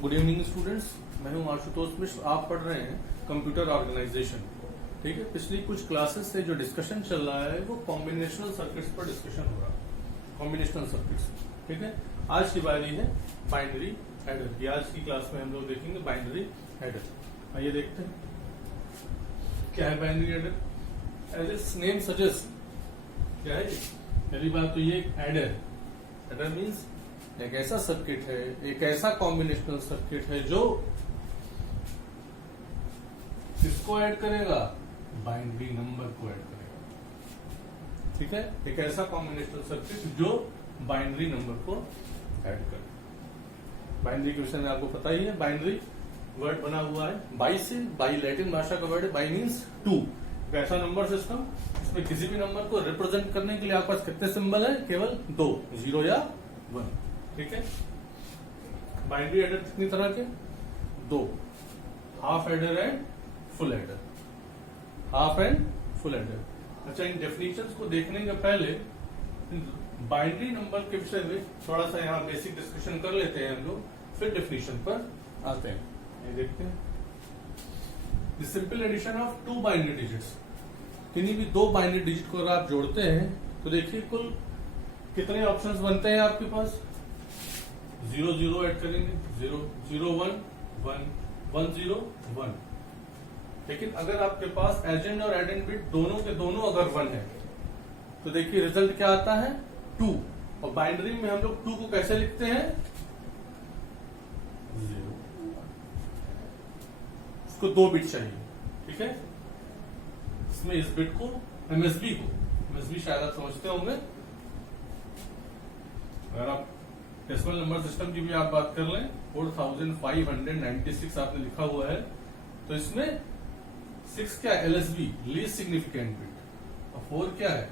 Good evening students, मैं हूं आशुतोष मिश्र। आप पढ़ रहे हैं कंप्यूटर ऑर्गेनाइजेशन। ठीक है, पिछली कुछ क्लासेस से जो डिस्कशन चल रहा है वो कॉम्बिनेशनल सर्किट्स पर डिस्कशन हो रहा है। कॉम्बिनेशनल सर्किट्स, ठीक है। आज की बारी है बाइनरी एडर की। आज की क्लास में हम लोग देखेंगे बाइनरी एडर। आइए देखते हैं क्या है binary adder. As it's name suggest, क्या है पहली बात तो ये एडर। एडर मीन्स एक ऐसा सर्किट है, एक ऐसा कॉम्बिनेशनल सर्किट है जो किसको ऐड करेगा, बाइनरी नंबर को ऐड करेगा। ठीक है, एक ऐसा कॉम्बिनेशनल सर्किट जो बाइनरी नंबर को ऐड करेगा। बाइनरी के विषय में आपको पता ही है, बाइनरी वर्ड बना हुआ है बाई से। बाई लैटिन भाषा का वर्ड है, बाई मीन्स टू। एक ऐसा नंबर सिस्टम इसमें किसी भी नंबर को रिप्रेजेंट करने के लिए आपके पास कितने सिंबल है, केवल दो, 0 या 1। ठीक है, बाइनरी एडर कितनी तरह के, दो, half adder and full adder. Half and full adder. अच्छा, इन डेफिनेशंस को देखने के पहले बाइनरी नंबर के विषय में थोड़ा सा यहाँ बेसिक डिस्कशन कर लेते हैं हम लोग, फिर डेफिनेशन पर आते हैं। ये देखते हैं the simple addition of two binary digits. किन्हीं भी दो बाइनरी डिजिट को अगर आप जोड़ते हैं तो देखिए कुल कितने ऑप्शंस बनते हैं आपके पास। 0 0 ऐड करेंगे, 0 0 1 1 1 0 1। लेकिन अगर आपके पास एजेंड और एडेंड बिट दोनों के दोनों अगर 1 है तो देखिए रिजल्ट क्या आता है, 2। और बाइनरी में हम लोग 2 को कैसे लिखते हैं, 0। इसको 2 बिट चाहिए। ठीक है, इसमें इस बिट को एमएसबी शायद आप समझते होंगे। अगर आप डेसिमल नंबर सिस्टम की भी आप बात कर लें, 4596 आपने लिखा हुआ है, तो इसमें 6 क्या है, एलएसबी, लीस्ट सिग्निफिकेंट बिट। और 4 क्या है,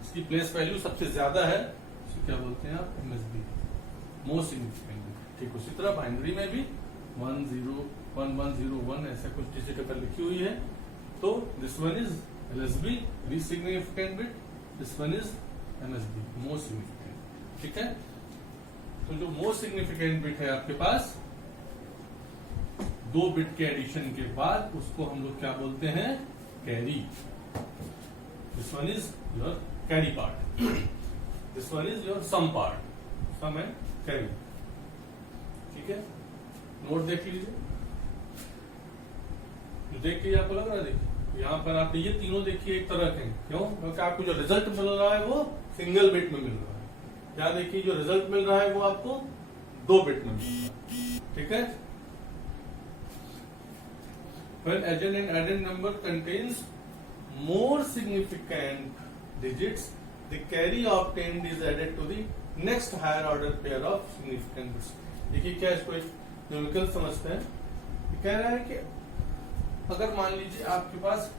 इसकी प्लेस वैल्यू सबसे ज्यादा है, इसको क्या बोलते हैं आप, एमएसबी, मोस्ट सिग्निफिकेंट बिट। ठीक, उसी तरह बाइनरी में भी 1 0 1 1 0 1 ऐसा कुछ डिजिट अगर लिखी हुई है तो this one is LSB, least significant bit, this one is MSB, most significant. ठीक है, तो जो मोस्ट सिग्निफिकेंट बिट है आपके पास 2 बिट के एडिशन के बाद, उसको हम लोग क्या बोलते हैं, carry. This one is your carry part, this one is your sum part, sum and carry. ठीक है, नोट देख लीजिए, देख के आपको लग रहा है, देखिए यहाँ पर आप ये तीनों देखिए एक तरह के, क्यों, क्योंकि आपको जो रिजल्ट मिल रहा है वो सिंगल बिट में मिल रहा है। क्या देखिए, जो रिजल्ट मिल रहा है वो आपको 2 बिट में मिल रहा है। ठीक है, when adjoint and addend number contains more significant digits, the carry obtained is added to the next higher order pair of significant bits। देखिए क्या इसको एक न्यूमेरिकल समझते हैं। कह रहा है कि अगर मान लीजिए आपके पास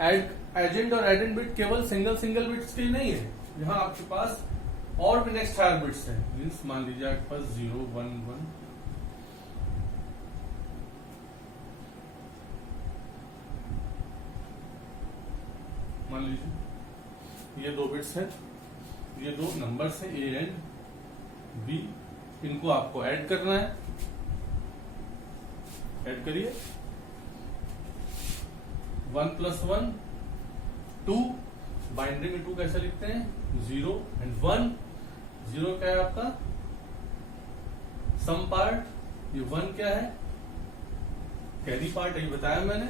एजेंट और एडेंड बिट केवल सिंगल बिट्स की नहीं है, यहाँ आपके पास और भी नेक्स्ट हायर बिट्स हैं। मीन्स मान लीजिए आपके पास 0 1 1, मान लीजिए ये 2 बिट्स हैं, ये 2 नंबर्स हैं ए एंड बी, इनको आपको ऐड करना है। ऐड करिए, 1 + 1 2। बाइनरी में 2 कैसे लिखते हैं, 0 एंड 1। 0 क्या है आपका सम पार्ट, ये 1 क्या है कैरी पार्ट, यही बताया मैंने।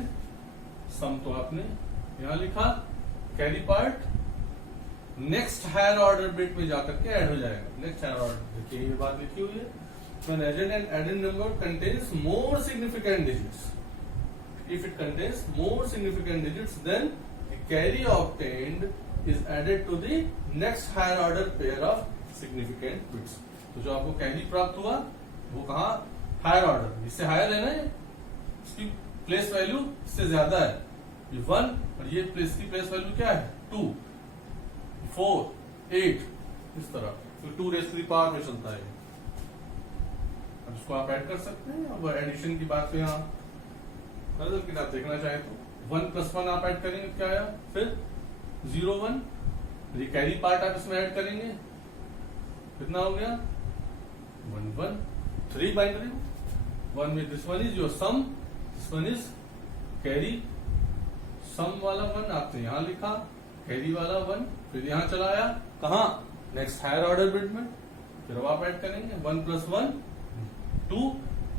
सम तो आपने यहां लिखा, carry part next higher order bit में जाकर के ऐड हो जाएगा। नेक्स्ट हायर ऑर्डर, देखिए ये बात लिखी हुई है, when agent and addend number contains more significant digits, if it contains more significant digits, then the carry obtained is added to the next higher order pair of significant bits। तो जो आपको carry प्राप्त हुआ वो कहा, higher order, इससे higher है ना, इसकी प्लेस वैल्यू इससे ज्यादा है, ये 1, और ये प्लेस की प्लेस वैल्यू क्या है, 2 4 8, इस तरह, तो 2 रेज़ टू द पावर में चलता है। अब इसको आप ऐड कर सकते हैं। अब एडिशन की बात पे यहाँ लेकिन आप देखना चाहें तो 1 + 1 आप ऐड करेंगे, क्या आया, फिर 0 1, कैरी पार्ट आप इसमें ऐड करेंगे, कितना हो गया, 1 1, 3 binary, one with this one is your sum, this one is carry, sum वाला 1 आपने यहां लिखा, कैरी वाला 1 फिर यहां चलाया, कहां, नेक्स्ट हायर ऑर्डर बिट में, फिर अब आप ऐड करेंगे 1 + 1 2,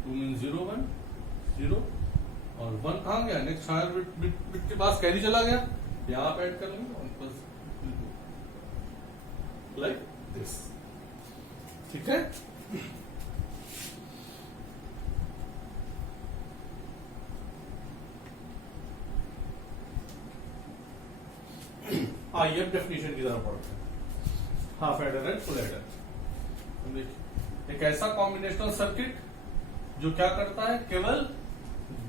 2 मीन 0 1 0, और 1 कहां गया, नेक्स्ट हायर बिट के पास कैरी चला गया, यहां आप ऐड कर लेंगे 1 + 2 लाइक दिस। ठीक है, आइए अब डेफिनेशन की तरफ पढ़ते हैं। Half adder and full adder, देखिए एक ऐसा कॉम्बिनेशनल सर्किट जो क्या करता है, केवल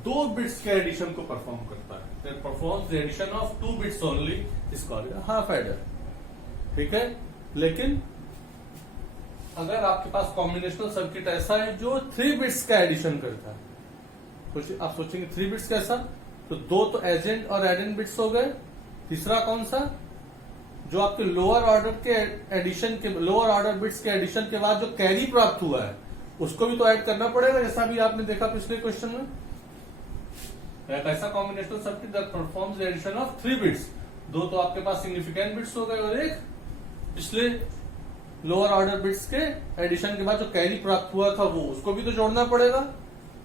2 बिट्स के एडिशन को परफॉर्म करता है, that performs the addition of 2 bits only, is called half adder. ठीक है, लेकिन अगर आपके पास कॉम्बिनेशनल सर्किट ऐसा है जो 3 बिट्स का एडिशन करता है, आप सोचेंगे 3 बिट्स कैसा, तो 2 तो एजेंट और एडेंट बिट्स हो गए, तीसरा कौन सा, जो आपके लोअर ऑर्डर के एडिशन के, लोअर ऑर्डर बिट्स के एडिशन के बाद जो कैरी प्राप्त हुआ है उसको भी तो ऐड करना पड़ेगा, जैसा भी आपने देखा पिछले क्वेश्चन में। एक ऐसा combinational circuit that performs the addition of 3 bits, 2 तो आपके पास सिग्निफिकेंट बिट्स हो गए और एक पिछले लोअर ऑर्डर बिट्स के एडिशन के बाद जो कैरी प्राप्त हुआ था वो, उसको भी तो जोड़ना पड़ेगा।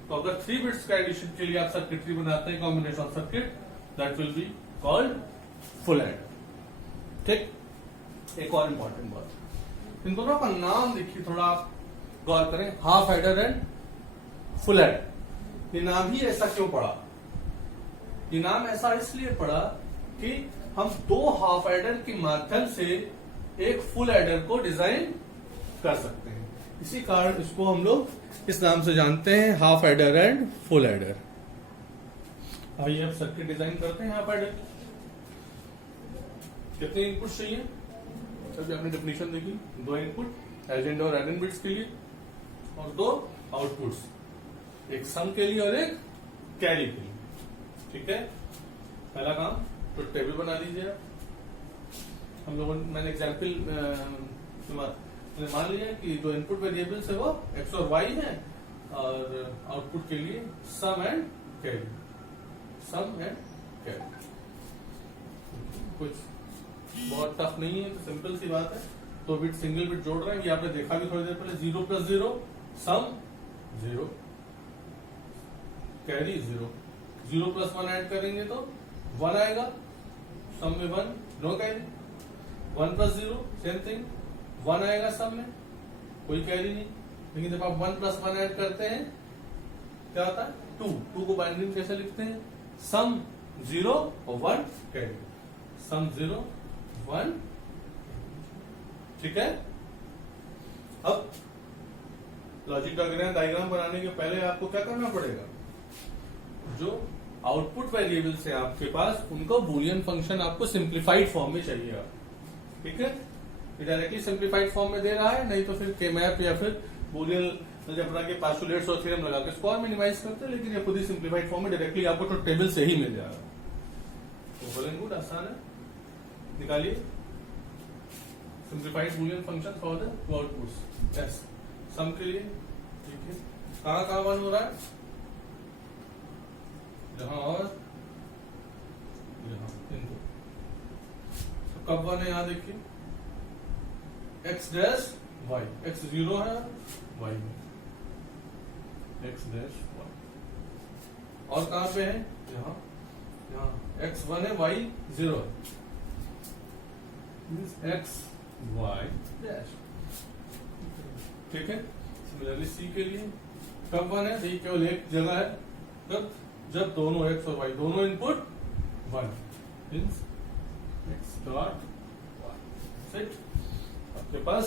तो अगर 3 बिट्स का एडिशन के लिए आप सर्किटरी बनाते हैं combinational circuit, that will be called full adder. ठीक, एक और इंपॉर्टेंट बात, इन दोनों का नाम देखिए, थोड़ा आप गौर करें, half adder and full adder. ये नाम ही ऐसा क्यों पड़ा, ये नाम ऐसा इसलिए पड़ा कि हम 2 हाफ एडर के माध्यम से एक फुल एडर को डिजाइन कर सकते हैं, इसी कारण इसको हम लोग इस नाम से जानते हैं, half adder and full adder. आइए अब सर्किट डिजाइन करते हैं हाफ एडर। कितने इनपुट चाहिए, अभी आपने डेफिनेशन देखी, 2 इनपुट एजेंट और एडेंट बिट्स के लिए और 2 आउटपुट्स, एक सम के लिए और एक कैरी के लिए। ठीक है, पहला काम तो टेबल बना लीजिए। हम लोगों ने, मैंने एग्जाम्पल मान लिया कि जो इनपुट वेरिएबल्स है वो एक्स और वाई है, और आउटपुट के लिए sum and carry, sum and carry. कुछ बहुत टफ नहीं है, तो सिंपल सी बात है, 2 बिट सिंगल बिट जोड़ रहे हैं, ये आपने देखा भी थोड़ी देर पहले, 0 + 0 सम 0, कैरी 0, 0 + 1 ऐड करेंगे तो 1 आएगा, सम में 1, नो कैरी, 1 + 0 सेम थिंग, 1 आएगा सम में, कोई कैरी नहीं। लेकिन जब आप 1 + 1 ऐड करते हैं क्या होता है, 2 को बाइनरी में कैसे लिखते हैं, सम 0 और 1 कैरी, सम 0 1। ठीक है, अब लॉजिक डायग्राम बनाने के पहले आपको क्या करना पड़ेगा, जो आउटपुट वेरिएबल्स है आपके पास, उनको बूलियन फंक्शन आपको सिंप्लीफाइड फॉर्म में चाहिए। ठीक है, ये डायरेक्टली सिंप्लीफाइड फॉर्म में दे रहा है, नहीं तो फिर के मैप या फिर बूलियन अलजेब्रा के पास्टुलेट्स और थ्योरम लगा के इसको और मिनिमाइज करते हैं, लेकिन ये खुद ही सिंप्लीफाइड फॉर्म में डायरेक्टली आपको तो टेबल से ही मिल जाएगा। तो वेल एंड गुड, आसान है, निकालिए simplified Boolean function for the 2 outputs. Yes, sum के लिए। ठीक है, कहां 1 हो रहा है, यहां और यहां, इनको तो कब 1 है, यहां देखिए x डैश y, x 0 है y में x डैश y, और कहां पे है, यहां x 1 है y 0 है, x y डैश। ठीक है, सिमिलरली c के लिए कब 1 है, ये केवल एक जगह है, कब, जब दोनों x और y दोनों input 1, means x dot y। Set, आपके पास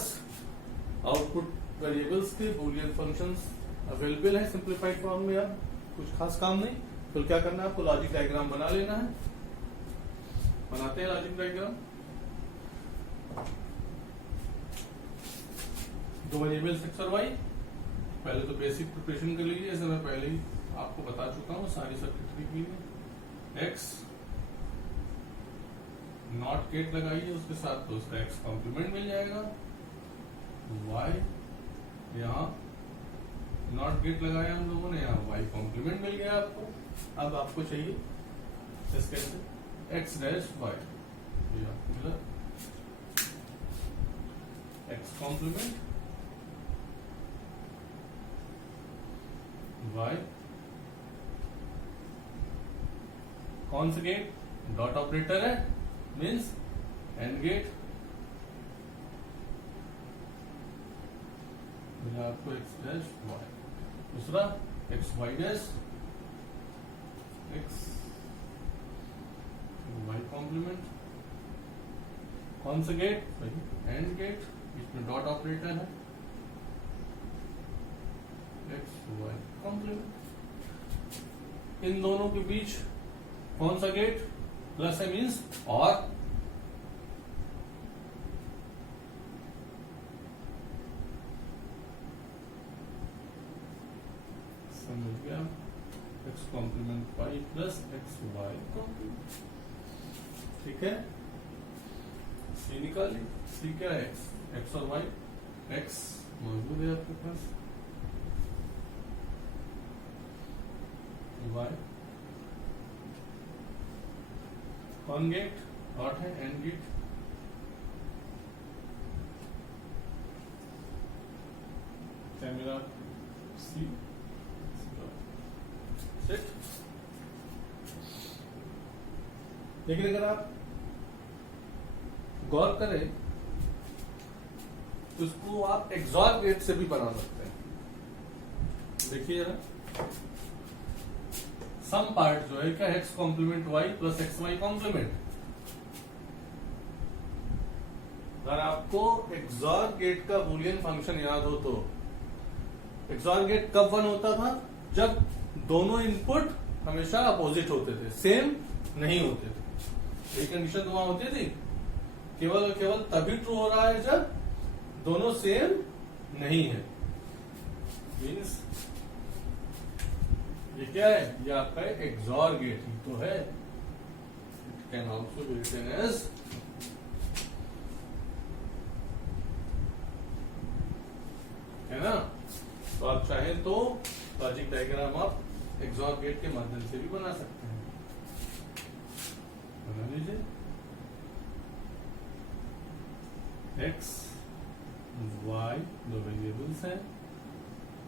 आउटपुट वेरिएबल्स के बूलियन फंक्शंस अवेलेबल है सिंप्लीफाइड फॉर्म में। अब कुछ खास काम नहीं, तो क्या करना है, आपको लॉजिक डायग्राम बना लेना है। बनाते हैं लॉजिक डायग्राम। 2 वेरिएबल्स x और y, पहले तो बेसिक प्रिपरेशन कर लीजिए, जैसे मैं पहले ही आपको बता चुका हूं सारी सर्किटरी के लिए। x नॉट गेट लगाइए उसके साथ, तो उसका x कॉम्प्लीमेंट मिल जाएगा, y यहाँ नॉट गेट लगाया हम लोगों ने, यहाँ वाई कॉम्प्लीमेंट मिल गया आपको। अब आपको चाहिए इसके एक्स डैश वाई, ये आपको मिला एक्स कॉम्प्लीमेंट वाई, कौन सा गेट, डॉट ऑपरेटर है, मीन्स एंड गेट, मिला आपको एक्स डैश वाई। दूसरा x y dash, x y complement, कौन सा गेट, एंड गेट, इसमें डॉट ऑपरेटर है, एक्स वाई कॉम्प्लीमेंट। इन दोनों के बीच कौन सा गेट, प्लस है मीन्स और, समझ गया, x complement y plus x y complement, ठीक है। सी निकालिए, सी क्या है, एक्स और वाई, एक्स मौजूद है आपके पास, वाई कौन गेट, डॉट है, एंड गेट, क्या मिला, सी सेट। लेकिन अगर आप गौर करें तो इसको आप एक्सॉर गेट से भी बना सकते हैं। देखिए जरा, सम पार्ट जो है क्या, x complement y plus x y complement. अगर आपको एक्सॉर गेट का बूलियन फंक्शन याद हो तो एक्सॉर गेट कब वन होता था, जब दोनों इनपुट हमेशा अपोजिट होते थे, सेम नहीं होते थे। ये कंडीशन तो वहां होती थी, केवल और केवल तभी ट्रू हो रहा है जब दोनों सेम नहीं है। मीन्स ये क्या है, ये आपका एक्सॉर गेट ही तो है। It can also be written as, है ना। तो आप चाहें तो लॉजिक डायग्राम आप एक्सॉर गेट के माध्यम से भी बना सकते हैं। बना लीजिए, एक्स वाई दो वेरिएबल्स हैं,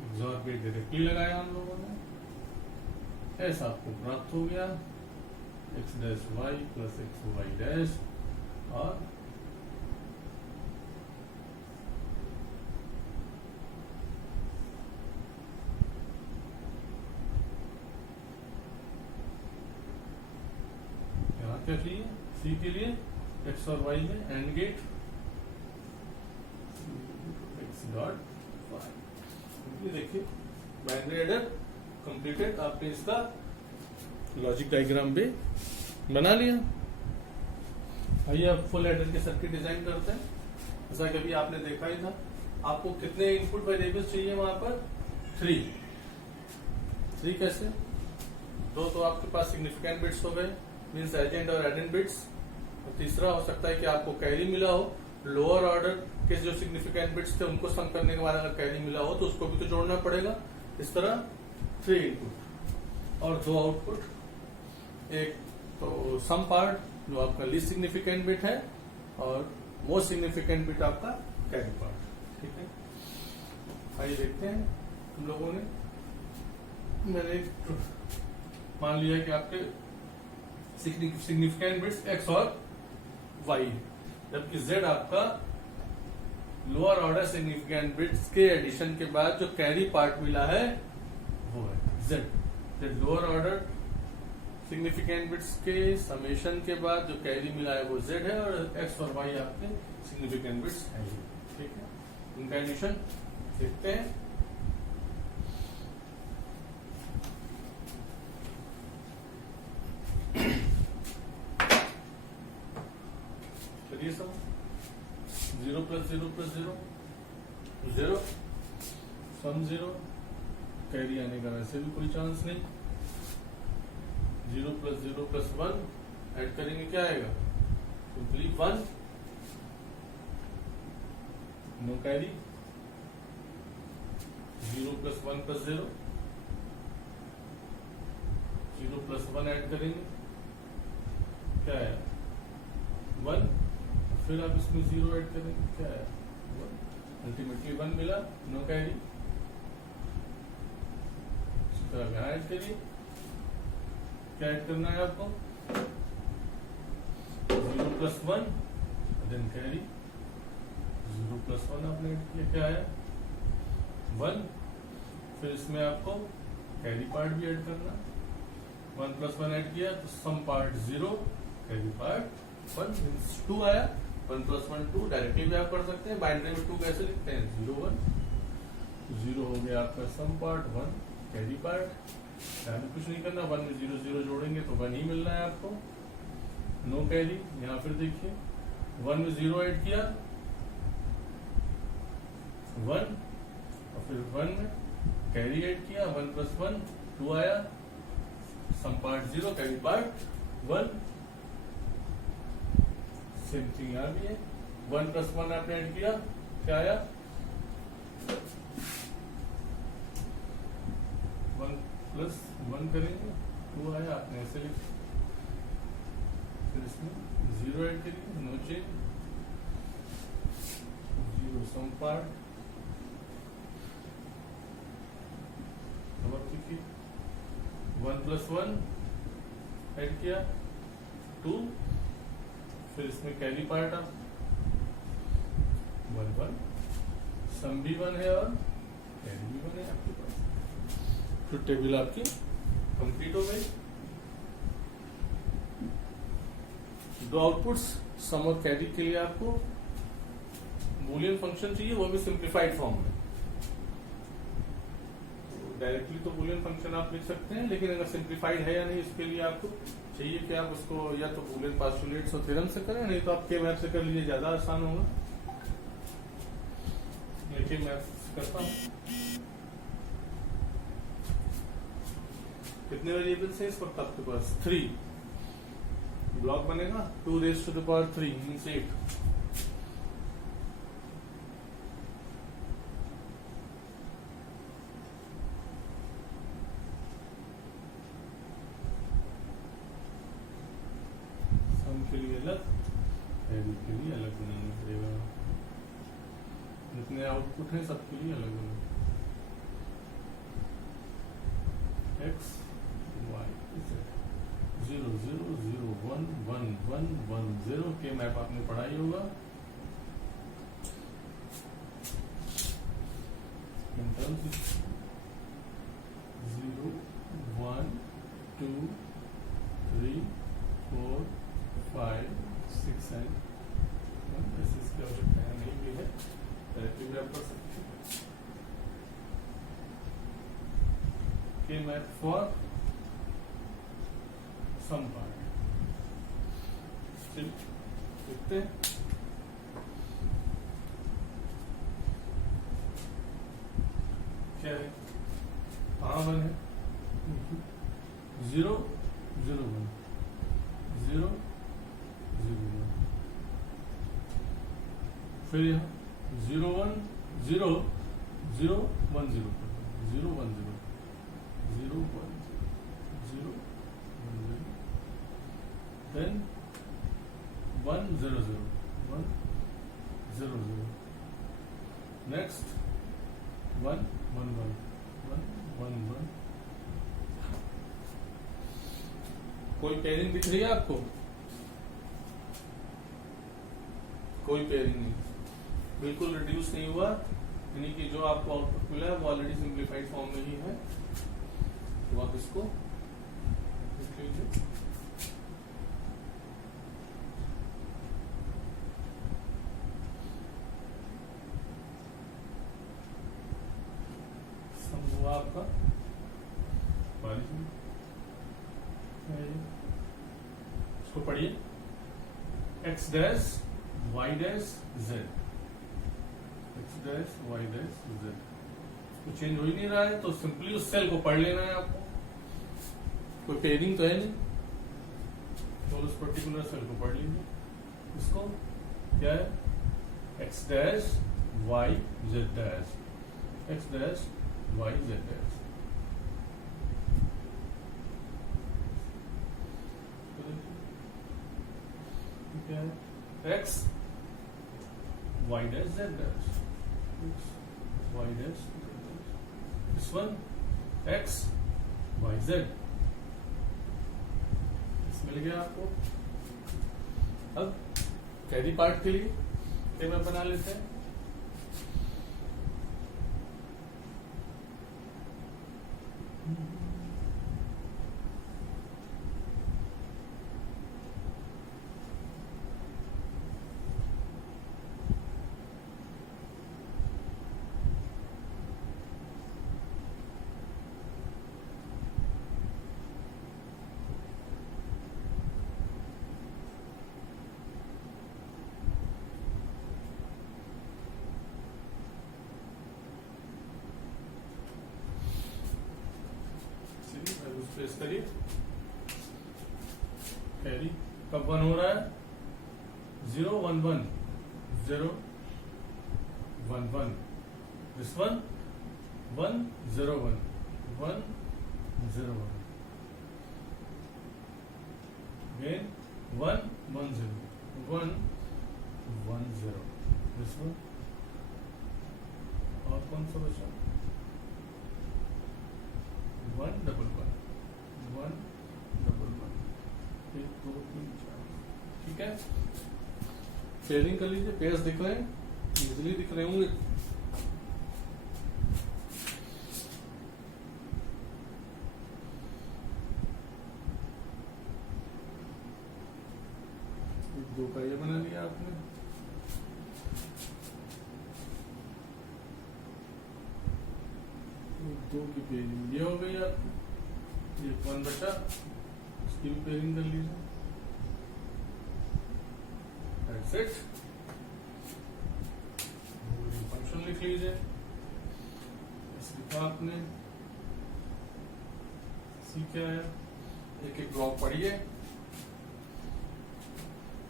एक्सॉर गेट डायरेक्टली लगाया हम लोगों ने, ऐसा आपको प्राप्त हो गया, x dash y plus x y dash, और क्या चाहिए, सी के लिए एक्स और वाई में and gate, x dot y. देखिए बाइनरी एडर कंप्लीटेड, आपने इसका लॉजिक डायग्राम भी बना लिया। आइए अब फुल एडर के सर्किट डिजाइन करते हैं। जैसा कि अभी आपने देखा ही था, आपको कितने इनपुट वेरिएबल्स चाहिए वहां पर, 3 कैसे, दो तो आपके पास सिग्निफिकेंट बिट्स हो गए, मीन्स एजेंट और एडेंट बिट्स, और तीसरा हो सकता है कि आपको कैरी मिला हो, लोअर ऑर्डर के जो सिग्निफिकेंट बिट्स थे उनको सम करने के बाद अगर कैरी मिला हो तो उसको भी तो जोड़ना पड़ेगा। इस तरह 3 इनपुट और 2 आउटपुट, एक तो सम पार्ट जो आपका लीस्ट सिग्निफिकेंट बिट है और मोस्ट सिग्निफिकेंट बिट आपका कैरी पार्ट, ठीक है। आइए देखते हैं, हम लोगों ने मैंने मान लिया कि आपके सिग्निफिकेंट बिट्स एक्स और वाई, जबकि जेड आपका लोअर ऑर्डर सिग्निफिकेंट बिट्स के एडिशन के बाद जो कैरी पार्ट मिला है वो है Z lower order significant bits के समेशन के बाद जो कैरी मिला है वो जेड है, और एक्स और वाई आपके सिग्निफिकेंट बिट्स है, ठीक है। इनका एडिशन देखते हैं। सब 0 + 0 + 0 0, सम 0, कैरी आने का वैसे भी कोई चांस नहीं, 0 + 0 + 1 ऐड करेंगे क्या आएगा, simply 1, no carry, 0 plus 1 plus 0, 0 plus 1 add करेंगे, क्या है 1, फिर आप इसमें 0 ऐड करेंगे, क्या है 1, अल्टीमेटली 1 मिला, नो कैरी। इसी तरह यहाँ ऐड करिए, क्या ऐड करना है आपको 0 प्लस 1 देन कैरी, 0 प्लस 1 आपने ऐड किया, क्या आया 1, फिर इसमें आपको कैरी पार्ट भी ऐड करना, 1 प्लस 1 ऐड किया तो sum part 0, carry part 1 means 2 आया, 1 प्लस 1 2, डायरेक्टली भी आप कर सकते हैं, बाइनरी में 2 कैसे लिखते हैं 0 1, 0 हो गया आपका सम पार्ट 1, कैरी पार्ट, यहाँ भी कुछ नहीं करना, 1 में 0 0 जोड़ेंगे तो 1 ही मिलना है आपको, नो कैरी। यहाँ फिर देखिए 1 में 0 ऐड किया 1, और फिर 1 में कैरी ऐड किया, 1 प्लस 1 2 आया, sum part 0, carry part 1, same thing यहाँ भी है, 1 प्लस 1 आपने ऐड किया, क्या आया 1 प्लस 1 करेंगे 2 आया, आपने ऐसे लिखा, फिर इसमें 0 ऐड करिए, नो चेंज, 0 सम पार्ट, अब आप देखिए 1 प्लस 1 ऐड किया 2, फिर इसमें कैरी पार्ट आप 1 1, सम भी 1 है और कैरी भी 1 है आपके पास, तो टेबल आपकी कंप्लीट हो गई। दो आउटपुट्स सम और कैरी के लिए आपको बूलियन फंक्शन चाहिए, वो भी सिंप्लीफाइड फॉर्म में। डायरेक्टली तो बूलियन फंक्शन आप लिख सकते हैं, लेकिन अगर सिंप्लीफाइड है या नहीं इसके लिए आपको चाहिए कि आप उसको या तो बूलियन पास्टुलेट्स और थ्योरम से करें, नहीं तो आप के मैप से कर लीजिए, ज्यादा आसान होगा। के मैप करता हूं, कितने वेरिएबल्स हैं इस वक्त आपके पास 3, ब्लॉक बनेगा 2 raise to the power 3 means 8, के लिए अलग, कैरी के लिए अलग बनाना पड़ेगा, जितने आउटपुट हैं सबके लिए अलग अलग, x y z 0 0 0 1 1 1 1 0 के मैप आपने पढ़ा ही होगा। in terms of 0 1 2 3 4 5 6 एंड ऐसे इसकी आवश्यकता नहीं भी है, डायरेक्टली भी आप कर सकते हैं। के मैप फॉर सम पार्ट, लिखते हैं क्या है, कहाँ 1 है 0 0 1 0 0 1, फिर यहाँ 0 1 0 0 1 0 0 1 0 0 1 0 1 0, then 1 0 0 1 0 0, next 1 1 1 1 1 1, कोई पेयरिंग दिख रही है आपको, कोई पेयरिंग नहीं, बिल्कुल रिड्यूस नहीं हुआ, यानी कि जो आपको आउटपुट मिला है वो ऑलरेडी सिंप्लीफाइड फॉर्म में ही है, तो आप इसको लिख लीजिए। सम हुआ आपका इसको पढ़िए, x dash y dash z, x dash y dash z, कुछ चेंज हो ही नहीं रहा है, तो सिंपली उस सेल को पढ़ लेना है आपको, कोई पेयरिंग तो है नहीं, तो उस पर्टिकुलर सेल को पढ़ लीजिए। इसको क्या है x dash y z dash, x dash y z x, क्या है x y dash z dash, y dash, this one x y z, मिल गया आपको। अब कैरी पार्ट के लिए टेबल बना लेते हैं। प्रेस करिए, कैरी कब 1 हो रहा है, 0 1 1 0 1 1, this one 1 0 1 1 0 1, again 1 1 0 1 1 0, this one, और कौन सा बचा, 1 डबल 1 1 डबल 1, 1 2 3 4, ठीक है। पेयरिंग कर लीजिए, पेयर्स दिख रहे हैं, इजिली दिख रहे होंगे। दो का ये बना लिया आपने, दो की पेयरिंग ये हो गई आपकी, एक 1 बचा, उसकी भी पेयरिंग कर लीजिए, दैट्स इट। फंक्शन लिख लीजिए, लिखा आपने, सी क्या है, एक एक ब्लॉक पढ़िए,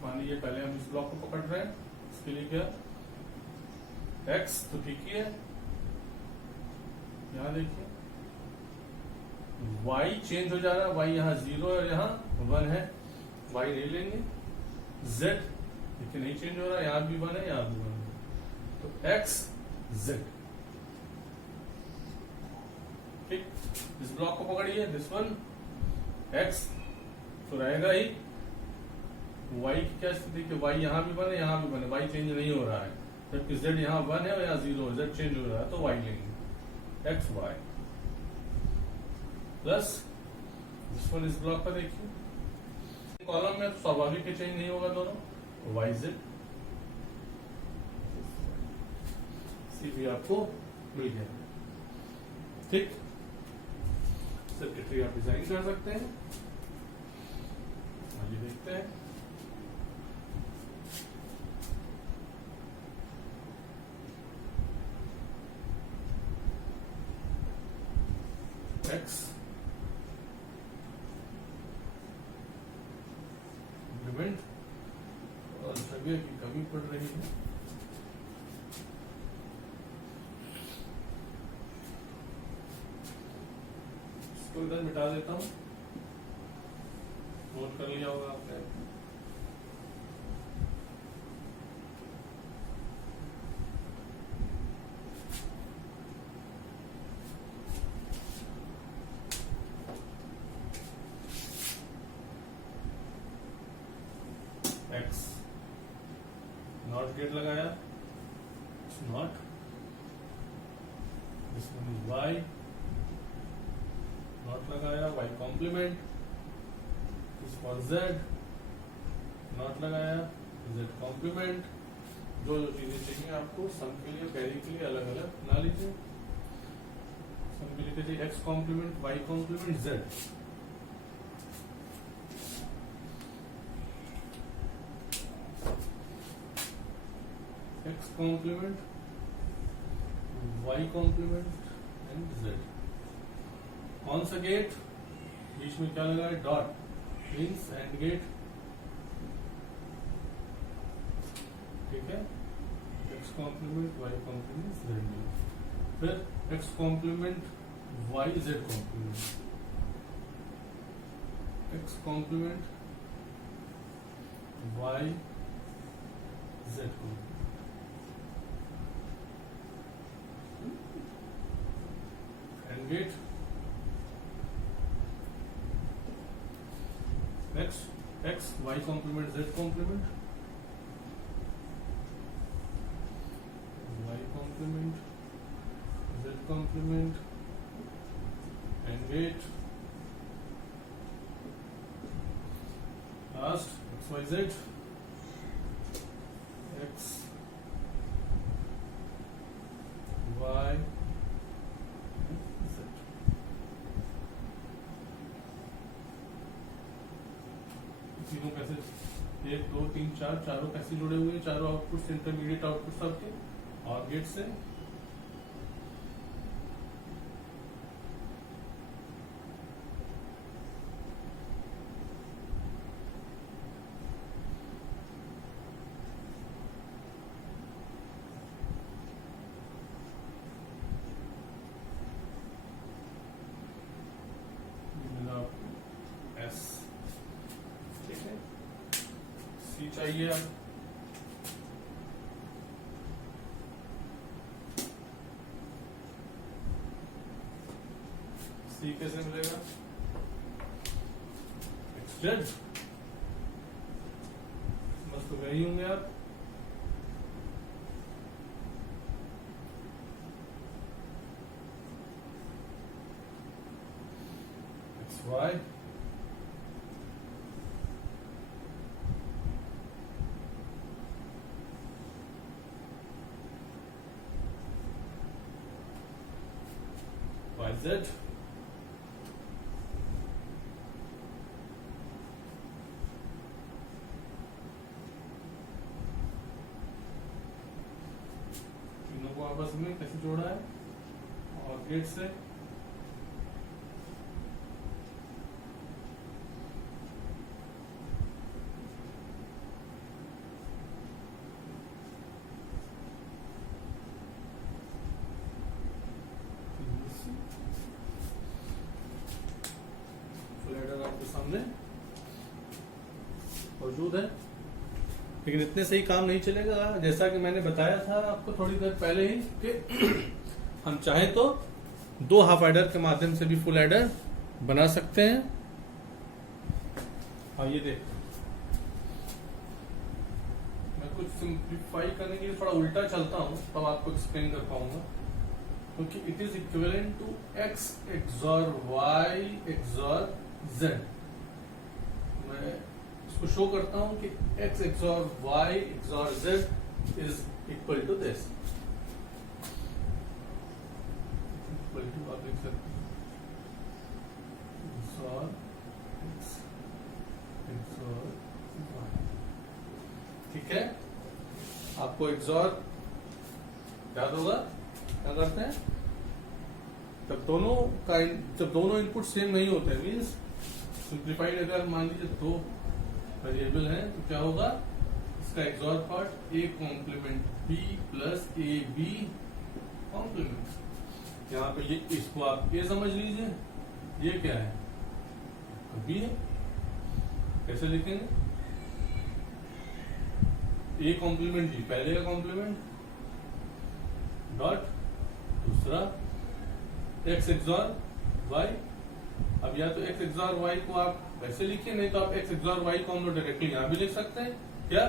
मान लीजिए पहले हम इस ब्लॉक को पकड़ रहे हैं, इसके लिए क्या एक्स तो ठीक ही है, यहां देखिए y चेंज हो जा रहा है, y यहाँ 0 है और यहाँ 1 है, y नहीं लेंगे, z देखिए नहीं चेंज हो रहा है, यहाँ भी 1 है, यहाँ भी 1 है, तो x z, ठीक। इस ब्लॉक को पकड़िए, दिस वन x तो रहेगा ही, y की क्या स्थिति कि y यहाँ भी 1 है, यहाँ भी 1 है, y चेंज नहीं हो रहा है, जबकि z यहाँ 1 है और यहाँ 0 है, z चेंज हो रहा है, तो y लेंगे, x y plus this one, इस ब्लॉक का देखिए कॉलम में तो स्वाभाविक चेंज नहीं होगा दोनों, तो वाई जेड, सी भी आपको मिल गया, ठीक। सर्किटरी आप डिजाइन कर सकते हैं, आइए देखते हैं। एक्स इंक्रीमेंट और जगह की कमी पड़ रही है, इसको इधर मिटा देता हूं, नोट कर लिया होगा आपने। एक्स नॉट गेट लगाया, not, this one is y, not लगाया, y complement, this for z, not लगाया, जेड कॉम्प्लीमेंट, जो जो चीजें चाहिए आपको सम के लिए कैरी के लिए अलग अलग बना लीजिए। सम के लिए चाहिए x complement, y complement, z, x complement, y complement and z। कौन सा गेट, बीच में क्या लगा है, डॉट, मीन्स एंड गेट, ठीक है, x complement, y complement, z। फिर x complement y z complement, x complement y z complement, and gate. Next x y complement z complement, y complement z complement, and gate. Last x y z, x y z. तीनों कैसे, 1 2 3 4, चारों कैसे जुड़े हुए हैं, चारों output intermediate output आपके और गेट से। एस, ठीक है। सी चाहिए अब, सी कैसे मिलेगा, एक्स जेड बस तो गए ही होंगे आप। एक्स वाई, वाई जेड, तीनों को आपस में कैसे जोड़ा है और गेट से। फ्लैडर आपके सामने मौजूद है, लेकिन इतने से ही काम नहीं चलेगा। जैसा कि मैंने बताया था आपको थोड़ी देर पहले ही कि हम चाहें तो 2 हाफ एडर के माध्यम से भी फुल एडर बना सकते हैं। हाँ ये देख, मैं कुछ सिंप्लीफाई करने के लिए थोड़ा उल्टा चलता हूं, तब आपको एक्सप्लेन कर पाऊंगा। क्योंकि it is equivalent to x XOR y XOR z. मैं इसको शो करता हूं कि x XOR y XOR z is equal to this, equal to आप लिख सकते हैं एक्सॉर एक्स एक्सॉर वाई। ठीक है, आपको एक्सॉर याद होगा क्या करते हैं, जब दोनों इनपुट सेम नहीं होते, मीन्स सिंप्लीफाइड अगर मान लीजिए 2 वेरिएबल हैं तो क्या होगा, इसका XOR part a complement b plus a b complement. यहाँ पे ये इसको आप ए समझ लीजिए, ये क्या है बी है। कैसे लिखेंगे, ए कॉम्प्लीमेंट बी पहले का कॉम्प्लीमेंट डॉट दूसरा एक्स एक्सॉर वाई। अब या तो एक्स एक्सॉर वाई को आप वैसे लिखिए, नहीं तो आप एक्स एक्सॉर वाई को हम लोग डायरेक्टली यहां भी लिख सकते हैं। क्या,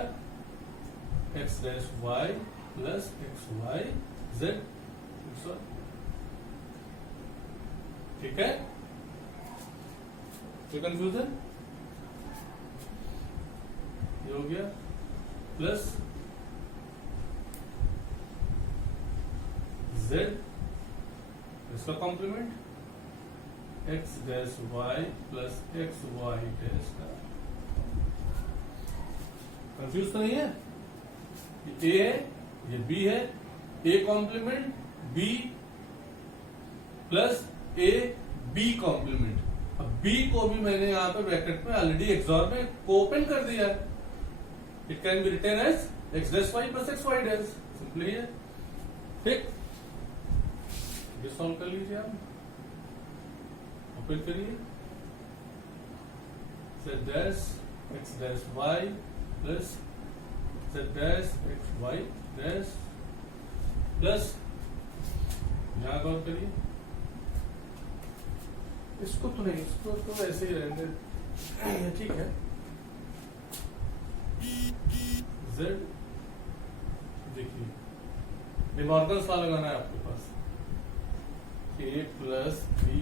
x dash y plus x y z XOR. ठीक है, कोई कंफ्यूजन, ये हो गया प्लस जेड इसका complement x dash y plus x y dash का। कंफ्यूज तो नहीं है, ये ए है ये बी है, a complement b plus a b complement. अब बी को भी मैंने यहां पे ब्रैकेट में ऑलरेडी एक्सॉर में को ओपन कर दिया है। It can be written as x dash y plus x y dash, simply है। ठीक, सॉल्व कर लीजिए आप, ओपन करिए। z dash x dash y plus z dash x y dash plus यहां गौर करिए, इसको तो नहीं, इसको तो ऐसे ही रहने दे, ठीक है। z देखिए डिमॉर्गन्स लॉ लगाना है आपके पास, a plus b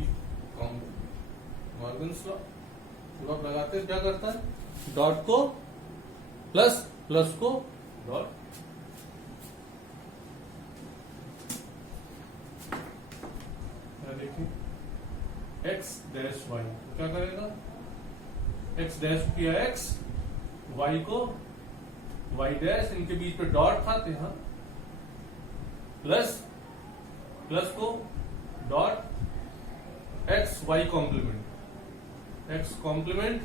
Morgan's law जब आप लगाते हैं क्या करता है, डॉट को प्लस, प्लस को डॉट, देखिए x डैश y क्या करेगा, x डैश किया x, y को y डैश, इनके बीच पे डॉट था तो यहां प्लस, प्लस को dot x y complement, x complement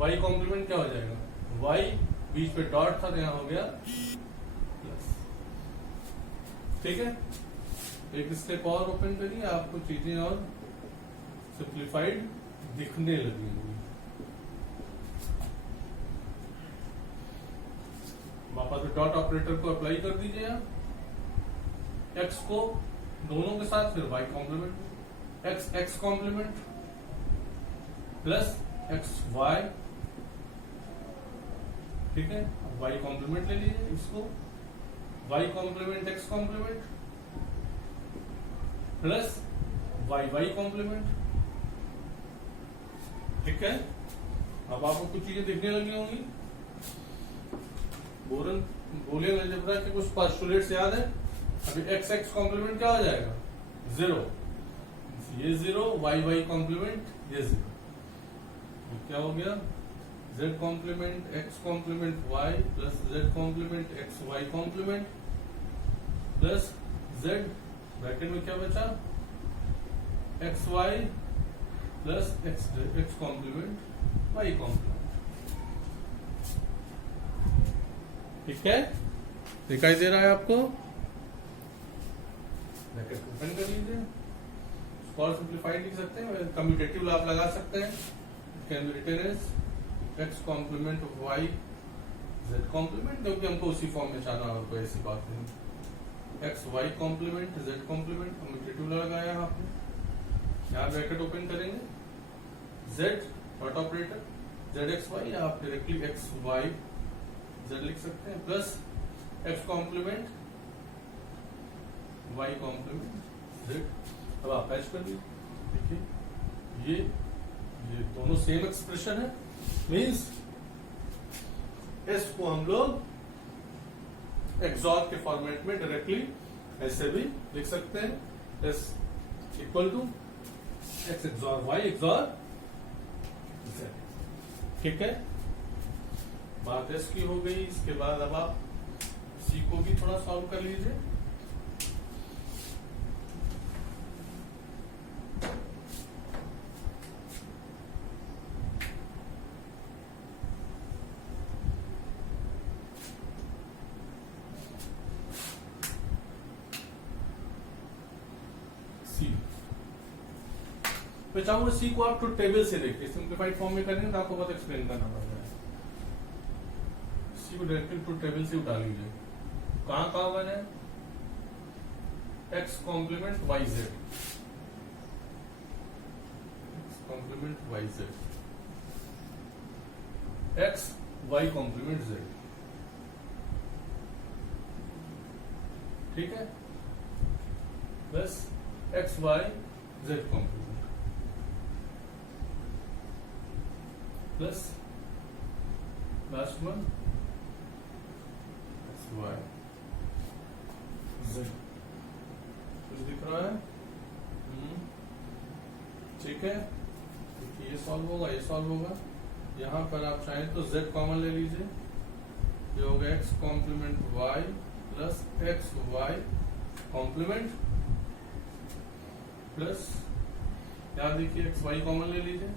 y complement क्या हो जाएगा, y बीच पे डॉट था तो यहां हो गया प्लस, ठीक है। एक स्टेप और ओपन करिए, आपको चीजें और सिंप्लीफाइड दिखने लगेंगी। वापस डॉट ऑपरेटर को अप्लाई कर दीजिए आप, x को दोनों के साथ, फिर y complement, x complement plus x y, ठीक है। y कॉम्प्लीमेंट ले लीजिए इसको, y complement x complement plus y complement, ठीक है। अब आपको कुछ चीजें दिखने लगी होंगी। बोलियन अलजेब्रा के कुछ पोस्टुलेट्स याद है, अभी x कॉम्प्लीमेंट क्या हो जाएगा, 0, ये 0, y कॉम्प्लीमेंट ये 0, क्या हो गया, z complement x complement y plus z complement x y complement plus z, bracket में क्या बचा, x y plus x complement y complement, ठीक है। दिखाई दे रहा है आपको, ब्रैकेट ओपन कर लीजिए, और सिंप्लीफाइड लिख सकते हैं, कम्यूटेटिव आप लगा सकते हैं, can be written as x complement y z complement, क्योंकि हमको उसी फॉर्म में जाना है, कोई ऐसी बात नहीं, x y complement z complement, commutative लगाया आपने, यहाँ ब्रैकेट ओपन करेंगे, z dot operator z x y, या आप डायरेक्टली एक्स वाई जेड लिख सकते हैं, plus x complement y complement z. अब आप पैच कर दीजिए, देखिए ये दोनों सेम एक्सप्रेशन है, मीन्स एस को हम लोग एक्सॉर के फॉर्मेट में डायरेक्टली ऐसे भी लिख सकते हैं, S equal to x XOR y XOR z, ठीक है। बात एस की हो गई, इसके बाद अब आप सी को भी थोड़ा सॉल्व कर लीजिए। मैं चाहूंगा सी को आप ट्रुथ टेबल से देखिए, सिंप्लीफाइड फॉर्म में करेंगे तो आपको बहुत एक्सप्लेन करना पड़ेगा। सी को डायरेक्टली ट्रुथ टेबल से उठा लीजिए, कहां कहां बने, x complement y z, complement y z, x y complement z, ठीक है, plus x y z complement plus last one x y z, कुछ दिख रहा है, ठीक है। देखिए ये सॉल्व होगा, ये सॉल्व होगा, यहां पर आप चाहें तो z कॉमन ले लीजिए, ये होगा x complement y plus x y complement plus, यहां देखिए एक्स वाई कॉमन ले लीजिए,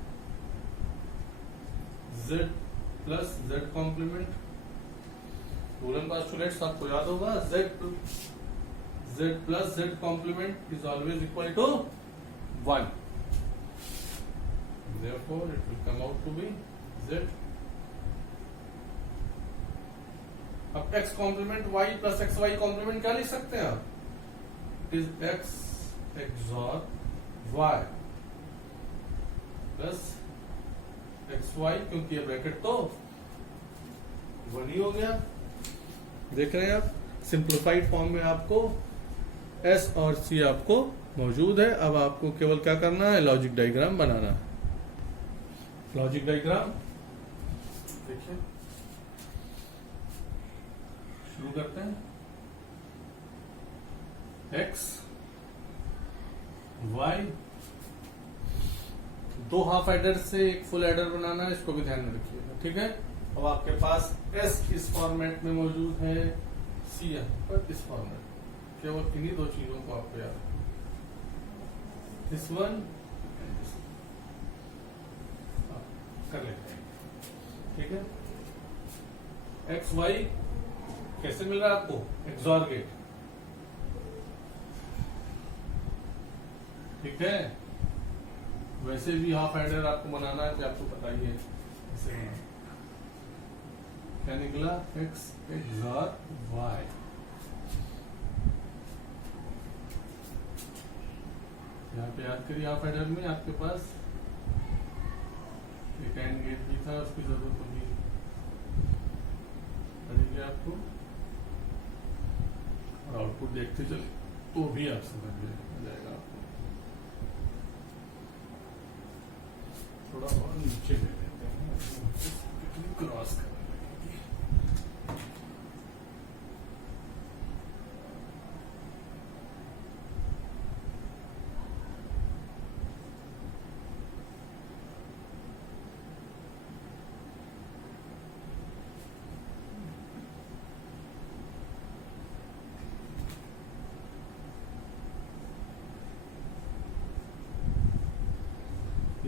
z plus z complement, Boolean postulates आपको याद होगा, z plus z complement is always equal to 1. Therefore, it will come out to be z. अब x complement y plus xy complement क्या लिख सकते हैं आप? It is x XOR y plus xy, क्योंकि ये ब्रैकेट तो 1 ही हो गया। देख रहे हैं आप, सिंप्लीफाइड फॉर्म में आपको s और c आपको मौजूद है। अब आपको केवल क्या करना है, लॉजिक डायग्राम बनाना है। लॉजिक डायग्राम देखिए, शुरू करते हैं। x y, दो हाफ एडर से एक फुल एडर बनाना है, इसको भी ध्यान में रखिएगा, ठीक है। अब आपके पास s इस फॉर्मेट में मौजूद है, c यहाँ पर इस फॉर्मेट, केवल इन्हीं दो चीजों को आपको याद रखना, दिस वन एंड दिस कर लेते हैं, ठीक है। एक्स वाई कैसे मिल रहा है आपको, एक्सॉर गेट, ठीक है। वैसे भी हाफ एडर आपको बनाना है, तो आपको पता ही है क्या निकला, एक्स एक्सॉर वाई। यहाँ पे याद करिए, हाफ एडर में आपके पास एक एंड गेट भी था, उसकी जरूरत होगी पड़ेगी आपको, और आउटपुट देखते चले तो भी आप समझ जाएगा। आपको थोड़ा और नीचे ले लेते हैं, कितनी क्रॉस करने लगेगी।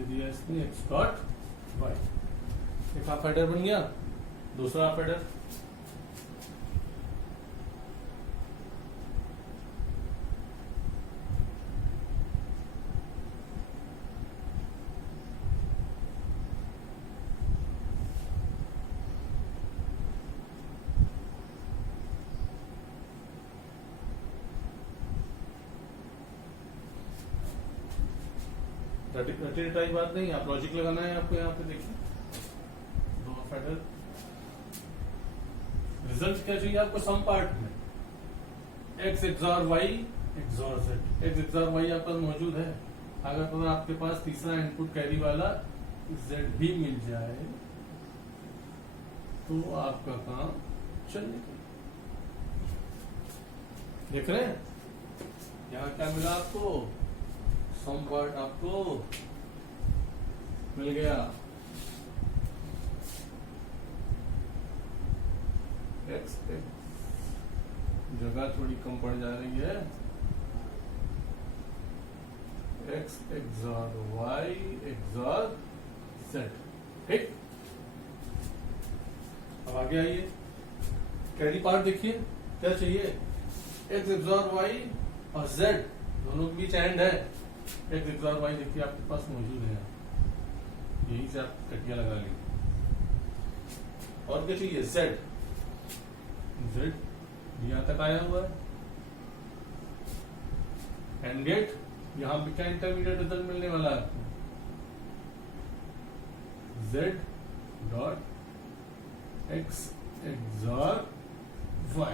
दिया इसने एक्स डॉट वाई, एक हाफ एडर बन गया, दूसरा हाफ एडर रटी बात नहीं, आप लॉजिक लगाना है आपको। यहाँ पे देखिए, दो हाफ एडर, रिजल्ट क्या चाहिए आपको, सम पार्ट में x XOR y XOR z, x XOR y आपके पास मौजूद है। अगर तो आपके पास तीसरा इनपुट कैरी वाला z भी मिल जाए तो आपका काम चल निकले। देख रहे हैं, यहाँ क्या मिला आपको, सम पार्ट आपको मिल गया, x जगह थोड़ी कम पड़ जा रही है, x XOR y XOR z, ठीक। अब आगे आइए, कैरी पार्ट देखिए क्या चाहिए, x एक्सॉर y और z दोनों के बीच एंड है, x एक्सॉर y देखिए आपके पास मौजूद है, यहीं से आप कटिया लगा लेंगे। और क्या चाहिए, z, z यहां तक आया हुआ है, एंड गेट, यहां पे क्या इंटरमीडिएट रिजल्ट मिलने वाला है आपको, z dot x XOR y,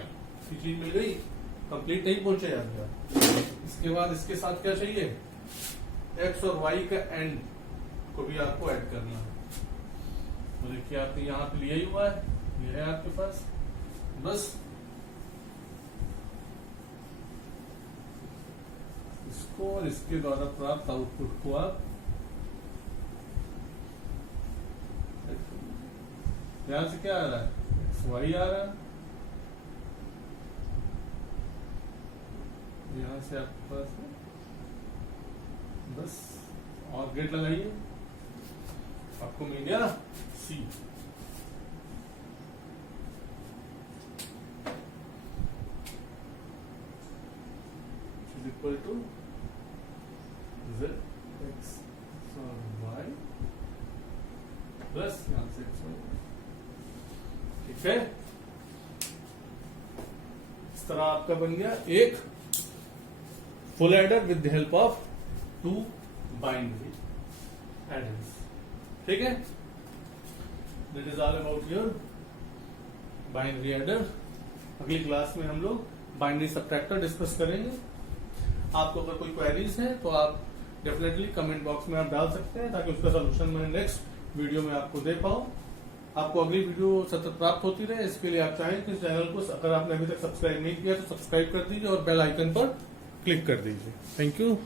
चीज मिल गई, कंप्लीट नहीं पहुंचे यार। इसके बाद इसके साथ क्या चाहिए, x और y का एंड को भी आपको ऐड करना है। तो देखिए आपने यहाँ पे लिया ही हुआ है, ये है आपके पास, बस इसको और इसके द्वारा प्राप्त आउटपुट को आप यहां से क्या आ रहा है, एक्स वाई आ रहा है, यहां से आपके पास बस और गेट लगाइए, आपको मिल गया C. Equal to z x y plus यहां से x y, ठीक है। इस तरह आपका बन गया एक full adder with the help of 2 binary aiders, ठीक है। That is all about your binary adder. अगली क्लास में हम लोग बाइनरी सबट्रैक्टर डिस्कस करेंगे। आपको अगर कोई क्वेरीज है तो आप डेफिनेटली कमेंट बॉक्स में आप डाल सकते हैं, ताकि उसका सोल्यूशन मैं नेक्स्ट वीडियो में आपको दे पाऊं। आपको अगली वीडियो सतत प्राप्त होती रहे, इसके लिए आप चाहें कि इस चैनल को अगर आपने अभी तक सब्सक्राइब नहीं किया तो सब्सक्राइब कर दीजिए और बेल आइकन पर क्लिक कर दीजिए। Thank you.